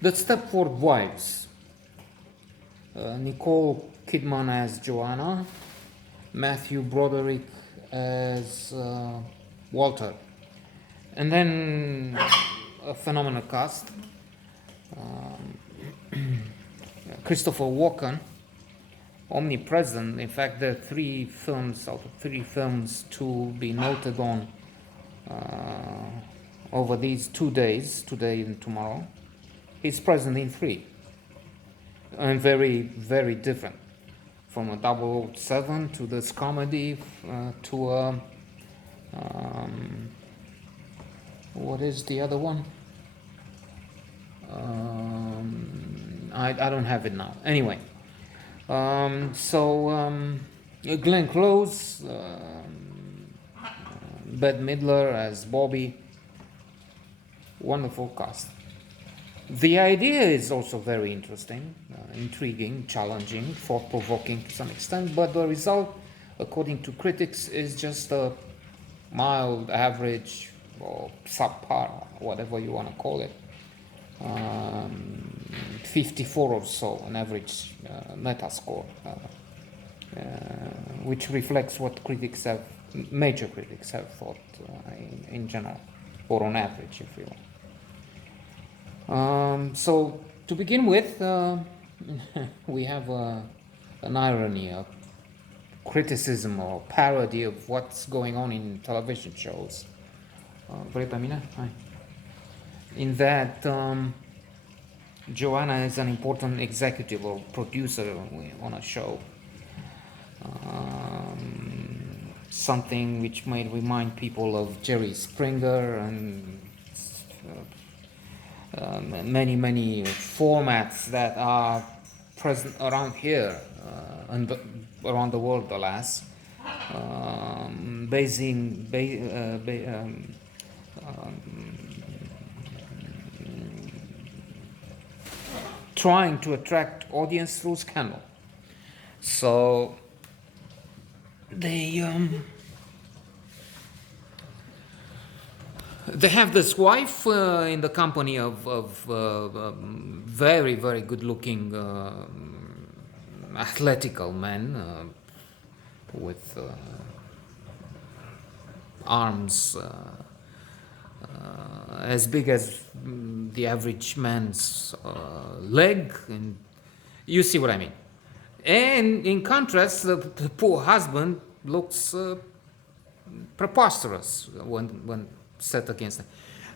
The Stepford Wives. Nicole Kidman as Joanna, Matthew Broderick as Walter, and then a phenomenal cast. Christopher Walken, omnipresent. In fact, there are 3 films out of 3 films to be noted on over these 2 days, today and tomorrow. He's present in 3, and very, very different. From a 007 to this comedy to a what is the other one? I don't have it now. Anyway, Glenn Close, Bette Midler as Bobby. Wonderful cast. The idea is also very interesting, intriguing, challenging, thought-provoking to some extent, but the result, according to critics, is just a mild, average, or subpar, whatever you want to call it. 54 or so, an average Metascore, which reflects what major critics have thought in general, or on average, if you will. So to begin with, we have an irony, a criticism or parody of what's going on in television shows. In that Joanna is an important executive or producer on a show. Something which may remind people of Jerry Springer and many formats that are present around here and around the world, alas, trying to attract audience through scandal. So they have this wife in the company of very, very good-looking, athletical men with arms as big as the average man's leg, and you see what I mean. And in contrast, the poor husband looks preposterous when set against them.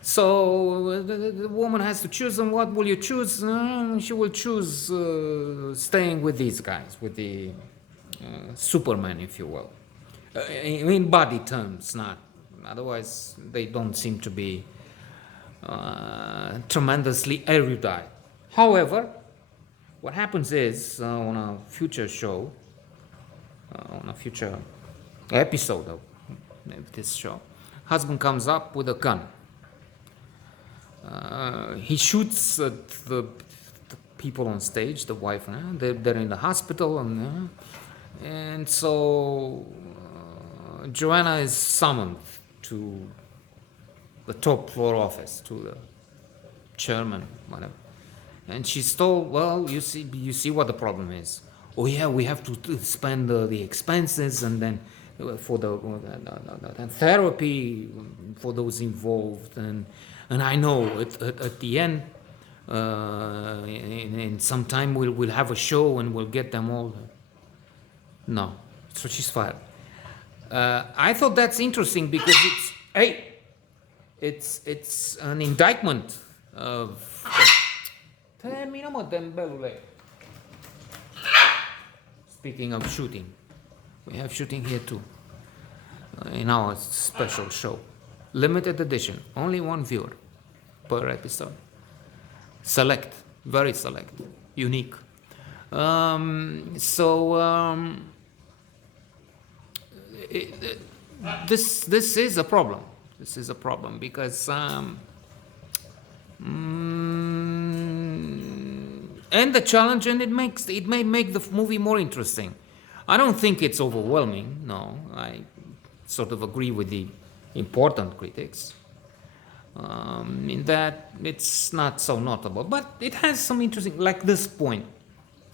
So the woman has to choose, and what will you choose? She will choose staying with these guys, with the Superman, if you will. In body terms, not. Otherwise, they don't seem to be tremendously erudite. However, what happens is on a future show, on a future episode of this show, husband comes up with a gun. He shoots at the people on stage, the wife, they're in the hospital, and so Joanna is summoned to the top floor office, to the chairman, whatever. And she's told, well, you see what the problem is. Oh yeah, we have to spend the expenses, and then for the therapy for those involved, and I know at the end, in some time we'll have a show and we'll get them all. No, so she's fired. I thought that's interesting because it's an indictment of. Speaking of shooting, we have shooting here too, in our special show. Limited edition, only 1 viewer per episode. Select, very select, unique. This is a problem. This is a problem because and the challenge, and it may make the movie more interesting. I don't think it's overwhelming. No, I sort of agree with the important critics. In that it's not so notable, but it has some interesting, like this point.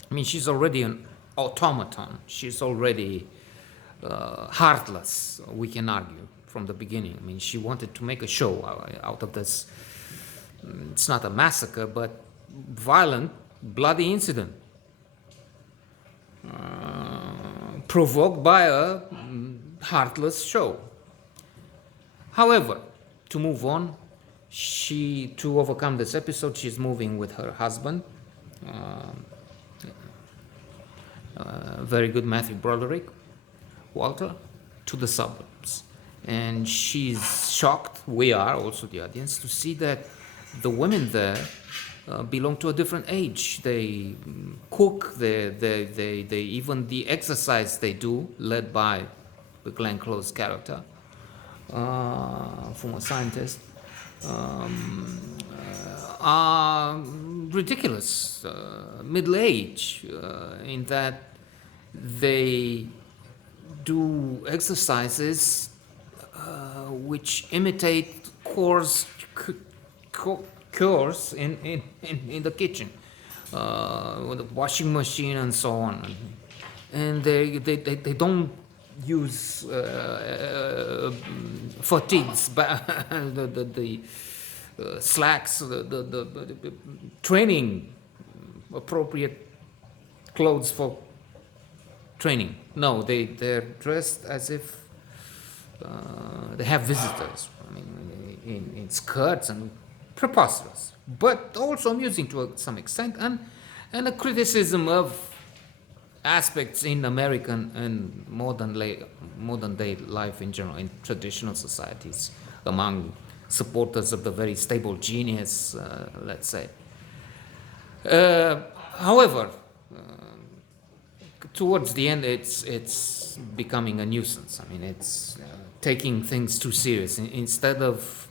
I mean, she's already an automaton. She's already heartless, we can argue, from the beginning. I mean, she wanted to make a show out of this. It's not a massacre, but violent, bloody incident provoked by a heartless show. However, to move on, to overcome this episode, she's moving with her husband, very good Matthew Broderick, Walter, to the suburbs. And she's shocked, we are also the audience, to see that the women there belong to a different age. They cook, they even the exercise they do, led by the Glenn Close character, former scientist, are ridiculous, middle age, in that they do exercises which imitate chores in the kitchen, with the washing machine and so on. And they don't use fatigues, the slacks, the training, appropriate clothes for training. No, they're dressed as if they have visitors. I mean, in skirts, and preposterous, but also amusing to some extent, and a criticism of aspects in American and modern day life in general, in traditional societies, among supporters of the very stable genius, let's say. However, towards the end, it's becoming a nuisance. I mean, it's taking things too serious. Instead of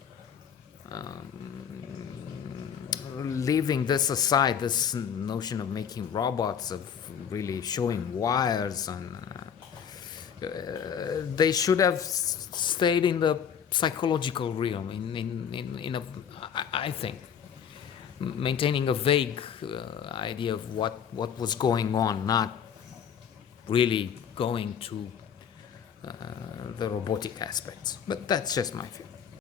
leaving this aside, this notion of making robots, of really showing wires, and they should have stayed in the psychological realm, I think, maintaining a vague idea of what was going on, not really going to the robotic aspects. But that's just my view.